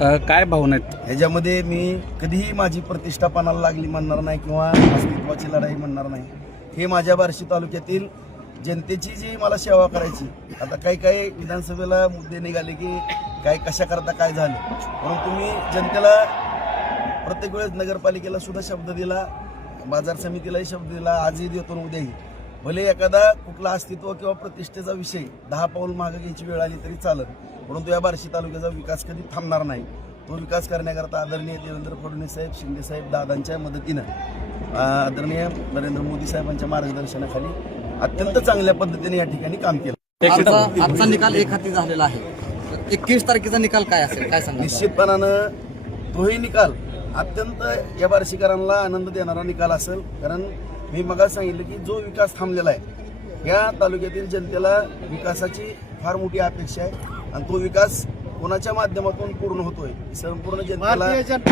काय भावना आहेत ह्याच्यामध्ये मी कधीही माझी प्रतिष्ठापणाला लागली म्हणणार नाही किंवा अस्तित्वाची लढाई म्हणणार नाही हे माझ्या बार्शी तालुक्यातील जनतेची जी मला सेवा करायची आता काही काही विधानसभेला मुद्दे निघाले की काय कशा करता काय झालं परंतु मी जनतेला प्रत्येक वेळेस नगरपालिकेला सुद्धा शब्द दिला बाजार समितीलाही शब्द दिला आजही देतो उद्याही भले एखादा कुठला अस्तित्व किंवा प्रतिष्ठेचा विषय दहा पाऊल मागे घ्यायची वेळ आली तरी चालत परंतु या बार्शी तालुक्याचा विकास कधी थांबणार नाही तो विकास करण्याकरता आदरणीय देवेंद्र फडणवीस साहेब शिंदे साहेब दादांच्या मदतीनं आदरणीय नरेंद्र मोदी साहेबांच्या मार्गदर्शनाखाली अत्यंत चांगल्या पद्धतीने या ठिकाणी काम केलं आजचा निकाल एक हाती झालेला आहे एकवीस तारखेचा निकाल काय असेल काय सांगा निश्चितपणानं तोही निकाल अत्यंत या बार्शीकरांना आनंद देणारा निकाल असेल कारण मी मग सांगितलं की जो विकास थांबलेला आहे या तालुक्यातील जनतेला विकासाची फार मोठी अपेक्षा आहे आणि तो विकास कोणाच्या माध्यमातून पूर्ण होतोय संपूर्ण जनतेला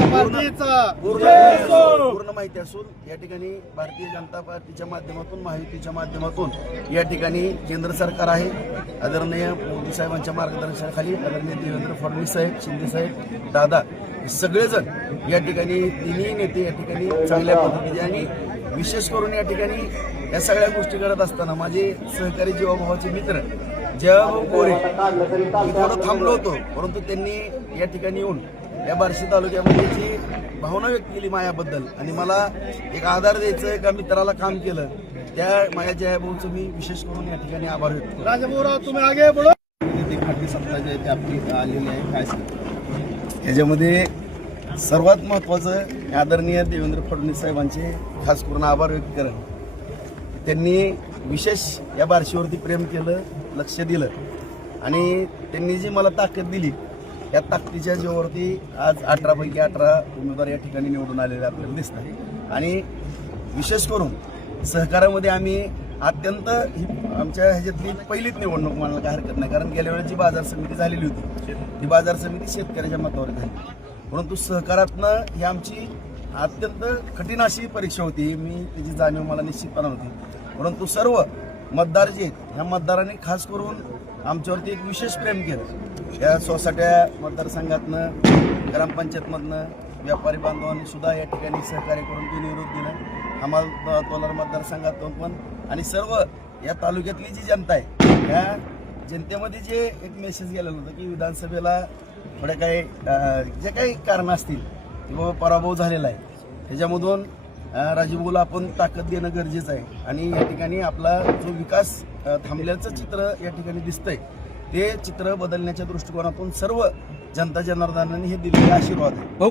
पूर्ण माहिती असून या ठिकाणी भारतीय जनता पार्टीच्या माध्यमातून महायुतीच्या माध्यमातून या ठिकाणी केंद्र सरकार आहे आदरणीय मोदी साहेबांच्या मार्गदर्शनाखाली आदरणीय देवेंद्र फडणवीस साहेब शिंदे साहेब दादा सगळेजण या ठिकाणी तिन्ही नेते या ठिकाणी चांगल्या पद्धतीने आणि विशेष करून या ठिकाणी या सगळ्या गोष्टी करत असताना माझे सहकारी जीवाभावाचे मित्र जयभाऊ गोरे हो थोडं थांबलो होतो परंतु त्यांनी या ठिकाणी येऊन या बार्शी तालुक्यामध्ये जी भावना व्यक्त केली मायाबद्दल आणि मला एक आधार द्यायचं एका मित्राला काम केलं त्या माझ्या भाऊचं मी विशेष करून या ठिकाणी आभार व्यक्त तुम्ही आगे बोला सत्ता जे आपली आलेली आहे काय याच्यामध्ये सर्वात महत्त्वाचं आदरणीय देवेंद्र फडणवीस साहेबांचे खास करून आभार व्यक्त करण त्यांनी विशेष या बारशीवरती प्रेम केलं लक्ष दिलं आणि त्यांनी जी मला ताकद दिली या ताकदीच्या जीवावरती आज अठरापैकी अठरा उमेदवार या ठिकाणी निवडून आलेले आपल्याला दिसत आहे आणि विशेष करून सहकारामध्ये आम्ही अत्यंत ही आमच्या ह्याच्यातली पहिलीच निवडणूक मानायला काय हरकत नाही कारण गेल्या वेळेस जी बाजार समिती झालेली होती ती बाजार समिती शेतकऱ्याच्या मतावर झाली परंतु सहकारातनं ही आमची अत्यंत कठीण अशी परीक्षा होती मी त्याची जाणीव मला निश्चितपणा होती परंतु सर्व मतदार जे आहेत ह्या मतदारांनी खास करून आमच्यावरती एक विशेष प्रेम केलं या सोसाट्या मतदारसंघातनं ग्रामपंचायतमधनं व्यापारी बांधवांनी सुद्धा या ठिकाणी सहकार्य करून ते निवृत्त दिलं आम्हाला तोलार मतदारसंघातून पण आणि सर्व या तालुक्यातली जी जनता आहे ह्या जनतेमध्ये जे एक मेसेज गेलेला होता की विधानसभेला थोड्या काही जे काही कारण असतील की बाबा पराभव झालेला आहे त्याच्यामधून राजीवला आपण ताकद देणं गरजेचं आहे आणि या ठिकाणी आपला जो विकास थांबल्याचं चित्र या ठिकाणी दिसतंय ते चित्र बदलण्याच्या दृष्टिकोनातून सर्व जनता जनार्दनाने हे दिलेले आशीर्वाद आहे